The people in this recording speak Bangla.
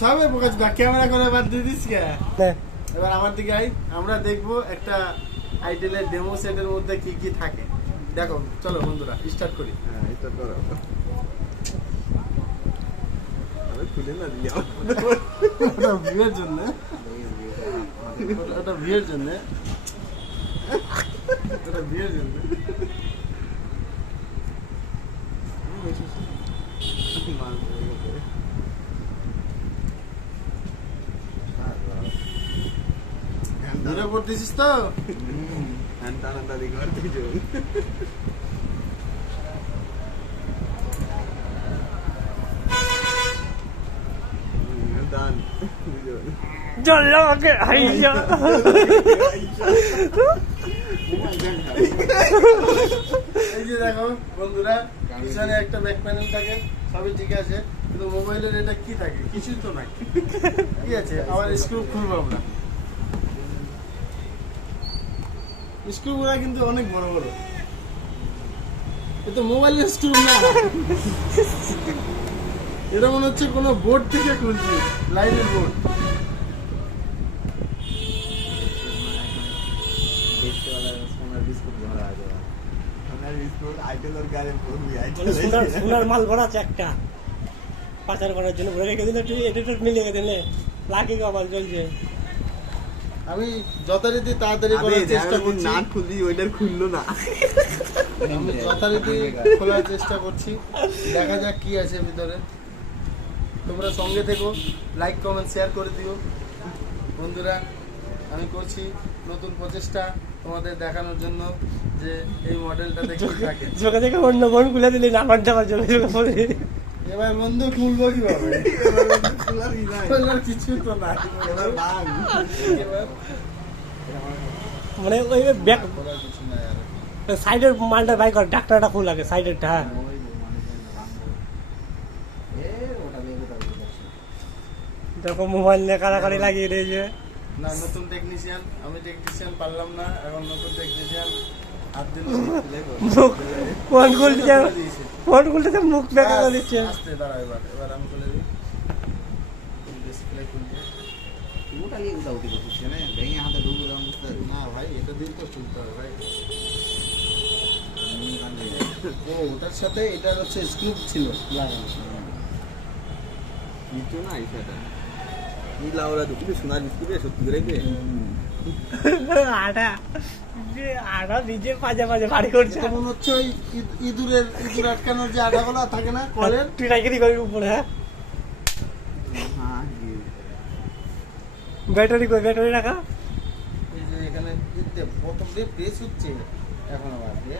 সবে প্রকাশ দা ক্যামেরা করে বাদ দিয়ে দিস কে? এবার আমার দিকে আই, আমরা দেখবো একটা আইটেলের ডেমো সেটের মধ্যে কি কি থাকে। দেখো চলো বন্ধুরা স্টার্ট করি। হ্যাঁ এটা করো। আমি খুলে না দিই ওটা ভিউয়ের জন্য, ওটা ভিউয়ের জন্য, ওটা ভিউয়ের জন্য। ভিডিও করতেছিস তো? এই যে দেখো বন্ধুরা, পিছনে একটা ব্যাক প্যানেল থাকে, সবই ঠিক আছে, কিন্তু মোবাইলের এটা কি থাকে? কিছুই তো নাই। কি আছে? আবার স্ক্রু খুলবো আমরা। স্ক্রুগুলা কিন্তু অনেক বড় বড়। এটা মোবাইলের স্ক্রু না, এটা মনে হচ্ছে কোনো বোর্ড থেকে খুলছি, লাইনের বোর্ড। সোনার মাল ভরা আছে একটা পাচার করার জন্য ভরে রেখে দিলে, তুই এডিটর মিলিয়ে দিলে লাকি কমাল চলছে। আমি যথারীতি তাড়াতাড়ি করার চেষ্টা করছি, না খুলি ওইটার খুললো না। আমি যথারীতি খোলার চেষ্টা করছি, দেখা যাক কি আছে ভিতরে। তোমরা সঙ্গে থেকো, লাইক কমেন্ট শেয়ার করে দিও বন্ধুরা। আমি করছি নতুন প্রচেষ্টা তোমাদের দেখানোর জন্য যে এই মডেলটাতে কি থাকে। চোখে দেখে অন্য বোন খুলে দিলি নামার যাওয়ার জন্য এবার বন্ধু খুলবো কিভাবে? খোলার কিছু তো নাই। এবার মানে ওই ব্যাক খোলার কিছু নাই আর। সাইডের মালটা বাই কর, ডাক্তারটা খুল লাগে সাইডেরটা। হ্যাঁ দেখো মোবাইল নিয়ে কারাকারি লাগিয়ে দিয়েছে। না নতুন টেকনিশিয়ান, আমি টেকনিশিয়ান পারলাম না, এখন নতুন টেকনিশিয়ান হাত দিল। মুখ ফোন খুলতে, ফোন খুলতে মুখ দেখা দিচ্ছে। আস্তে দাঁড়া, এবার এবার আমি খুলে দিই। ডিসপ্লে খুলতে না ভাই, এটা দিয়ে তো খুলতে হবে ভাই। ও ওটার সাথে এটার হচ্ছে স্ক্রু ছিল লাগানো। কিছু না এটা কি লাউরা দুটো সোনার বিস্কুটে সত্যি করে কে আটা আটা নিজে পাজা পাজা বাড়ি করছে। এটা মনে হচ্ছে ওই ইঁদুরের ইঁদুর আটকানোর যে আটাগুলো থাকে না কলের, তুই রাইকেরি করি উপরে। হ্যাঁ ব্যাটারি কই, ব্যাটারি রাখা। এই যে এখানে প্রথম দিয়ে প্রেস হচ্ছে, এখন আবার দিয়ে